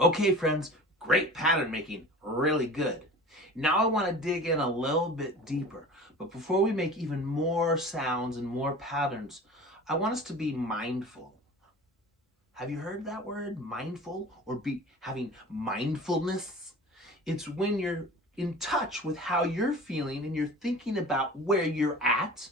Okay, friends, great pattern making, really good. Now I want to dig in a little bit deeper. But before we make even more sounds and more patterns, I want us to be mindful. Have you heard that word, mindful, or be having mindfulness? It's when you're in touch with how you're feeling and you're thinking about where you're at.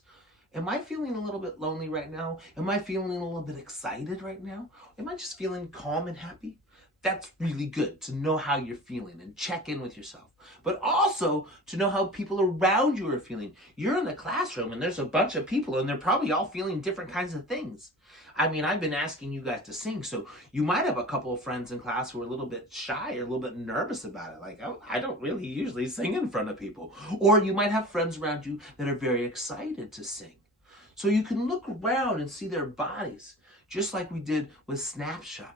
Am I feeling a little bit lonely right now? Am I feeling a little bit excited right now? Am I just feeling calm and happy? That's really good to know how you're feeling and check in with yourself. But also to know how people around you are feeling. You're in a classroom and there's a bunch of people and they're probably all feeling different kinds of things. I mean, I've been asking you guys to sing, so you might have a couple of friends in class who are a little bit shy or a little bit nervous about it. Like, oh, I don't really usually sing in front of people. Or you might have friends around you that are very excited to sing. So you can look around and see their bodies, just like we did with Snapshot.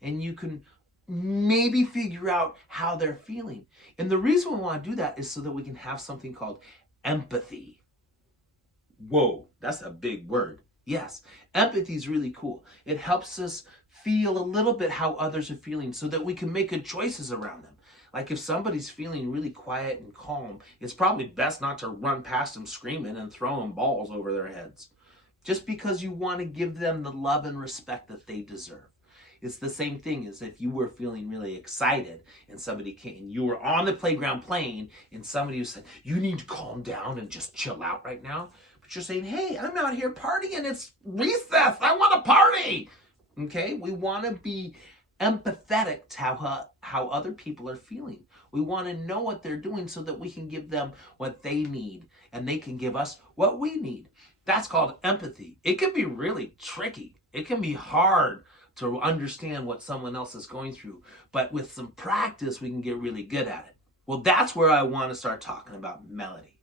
And you can maybe figure out how they're feeling. And the reason we want to do that is so that we can have something called empathy. Whoa, that's a big word. Yes, empathy is really cool. It helps us feel a little bit how others are feeling so that we can make good choices around them. Like if somebody's feeling really quiet and calm, it's probably best not to run past them screaming and throwing balls over their heads. Just because you want to give them the love and respect that they deserve. It's the same thing as if you were feeling really excited and somebody came, you were on the playground playing and somebody was saying, you need to calm down and just chill out right now. But you're saying, hey, I'm out here partying. It's recess. I want to party. Okay? We want to be empathetic to how other people are feeling. We want to know what they're doing so that we can give them what they need and they can give us what we need. That's called empathy. It can be really tricky. It can be hard to understand what someone else is going through. But with some practice, we can get really good at it. Well, that's where I want to start talking about melody.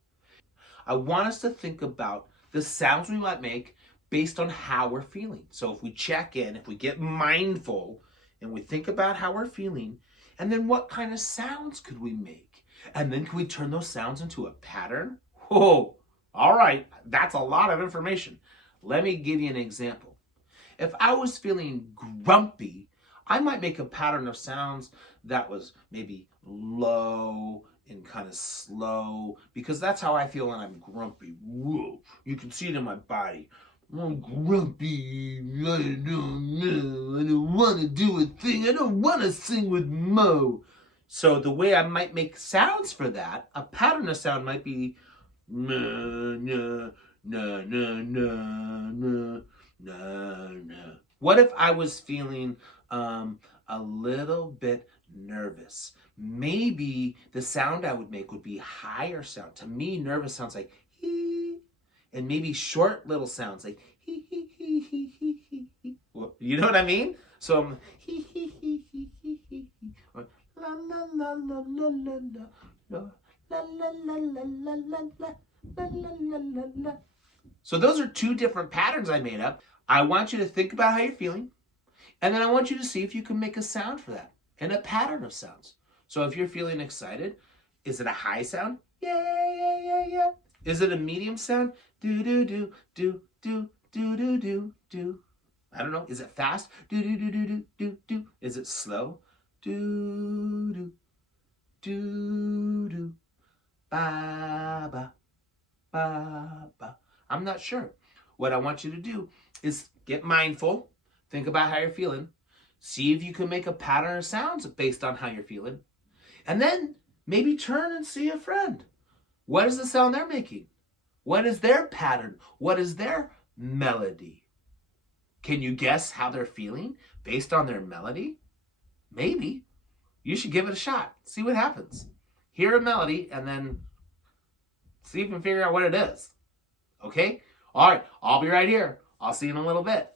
I want us to think about the sounds we might make based on how we're feeling. So if we check in, if we get mindful and we think about how we're feeling, and then what kind of sounds could we make? And then can we turn those sounds into a pattern? Whoa, all right, that's a lot of information. Let me give you an example. If I was feeling grumpy, I might make a pattern of sounds that was maybe low and kind of slow, because that's how I feel when I'm grumpy. Whoa, you can see it in my body. I'm grumpy. I don't know. I don't want to do a thing. I don't want to sing with Mo. So the way I might make sounds for that, a pattern of sound might be na na na na na na. No, no. What if I was feeling a little bit nervous? Maybe the sound I would make would be higher sound. To me, nervous sounds like hee, and maybe short little sounds like hee hee hee hee hee hee hee. Well, you know what I mean? So I'm hee hee hee hee hee hee, or la la la la la la la la la la la la la la la la la la. So those are two different patterns I made up. I want you to think about how you're feeling, and then I want you to see if you can make a sound for that and a pattern of sounds. So if you're feeling excited, is it a high sound? Yeah, yeah, yeah, yeah. Is it a medium sound? Do, do, do, do, do, do, do, do, do. I don't know. Is it fast? Do, do, do, do, do, do, do. Is it slow? Do, do, do, do. Ba, ba, ba, ba. I'm not sure. What I want you to do is get mindful, think about how you're feeling, see if you can make a pattern of sounds based on how you're feeling, and then maybe turn and see a friend. What is the sound they're making? What is their pattern? What is their melody? Can you guess how they're feeling based on their melody? Maybe. You should give it a shot. See what happens. Hear a melody and then see if you can figure out what it is. Okay? All right, I'll be right here. I'll see you in a little bit.